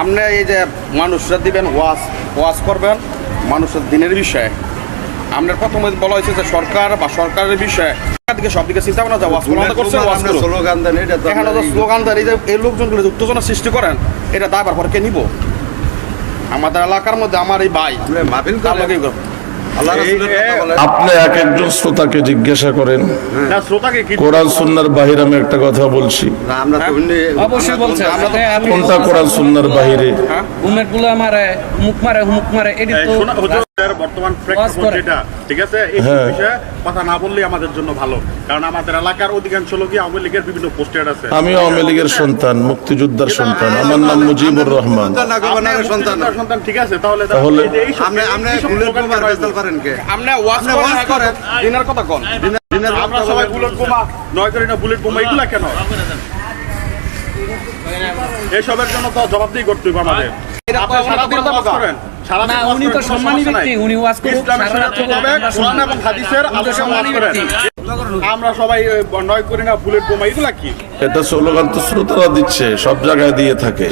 আপনি এই যে মানুষরা দিবেন ওয়াজ করবেন মানুষের দিনের বিষয়ে। আপনার প্রথমে বলা হয়েছে যে সরকার বা সরকারের বিষয়ে দিকে সব দিকে চিন্তা ভাবনা ওয়াজ করছে, স্লোগান দেন, এখানে স্লোগান দেন, এই যে এই লোকজনগুলো উত্তেজনা সৃষ্টি করেন, এটা দায়বার পর কে নিব? আমাদের এলাকার মধ্যে আমার এই ভাই আপনি এক একজন শ্রোতাকে জিজ্ঞাসা করেন, কোরআন সুন্নাহর বাহিরে আমি একটা কথা বলছি, অবশ্যই বলছেন কোনটা কোরআন সুন্নাহর বাহিরে? উমের গুলো মারে, মুখ মারে এটি তো বর্তমান প্রেক্ষাপট যেটা, ঠিক আছে, এই বিষয়ে কথা না বললে আমাদের জন্য ভালো, কারণ আমাদের এলাকার অধিকাংশ লোকই আওয়ামী লীগের বিভিন্ন পোস্টেড আছে। আমি আওয়ামী লীগের সন্তান, মুক্তিযোদ্ধার সন্তান, আমার নাম মুজিবুর রহমান। সন্তান, ঠিক আছে, তাহলে আমরা সবাই বুলেট বোমা নয় করি না, বুলেট বোমা এগুলা কেন? এইসবের জন্য তো জবাবদিহি করতে হবে আমাদের। না, উনি তো সম্মানী ব্যক্তি, উনি ওয়াজ করেন কোরআন এবং হাদিসের সম্মানী ব্যক্তি। আমরা সবাই নয় করি না, বুলেট বোমা এগুলা কি? এটা স্লোগান তো শ্রোতারা দিচ্ছে, সব জায়গায় দিয়ে থাকে,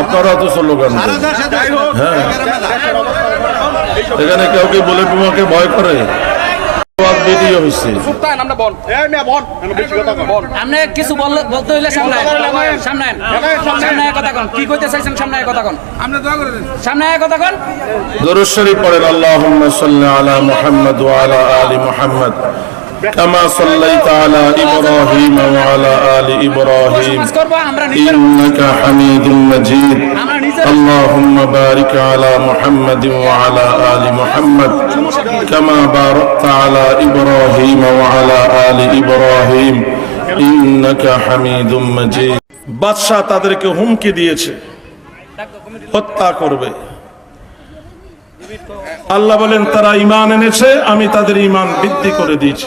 আপনারা তো স্লোগান দেন। হ্যাঁ, এখানে কেউ কি বুলেট বোমাকে ভয় করে? ভিডিও হয়েছে, আপনি কিছু বলতে হইলে সামনে কথা কন, কি কইতে চাইছেন সামনে কথা কন, সামনে কথা কন। দুরূদ শরীফ পড়েন, আল্লাহুম্মা সাল্লি আলা মুহাম্মাদ ওয়া আলা আলি মুহাম্মাদ কামা সাল্লাইতা আলা ইব্রাহিম ওয়া আলা আলি ইব্রাহিম ইন্নাকা হামিদুম মাজিদ। আল্লাহুম্মা বারিক আলা মুহাম্মাদ ওয়া আলা আলি মুহাম্মাদ কামা বারাকতা আলা ইব্রাহিম ওয়া আলা আলি ইব্রাহিম ইন্নাকা হামিদুম মাজিদ। বাদশা তাদেরকে হুমকি দিয়েছে, হত্যা করবে। আল্লাহ বলেন, তারা ঈমান এনেছে, আমি তাদের ঈমান বৃদ্ধি করে দিয়েছি।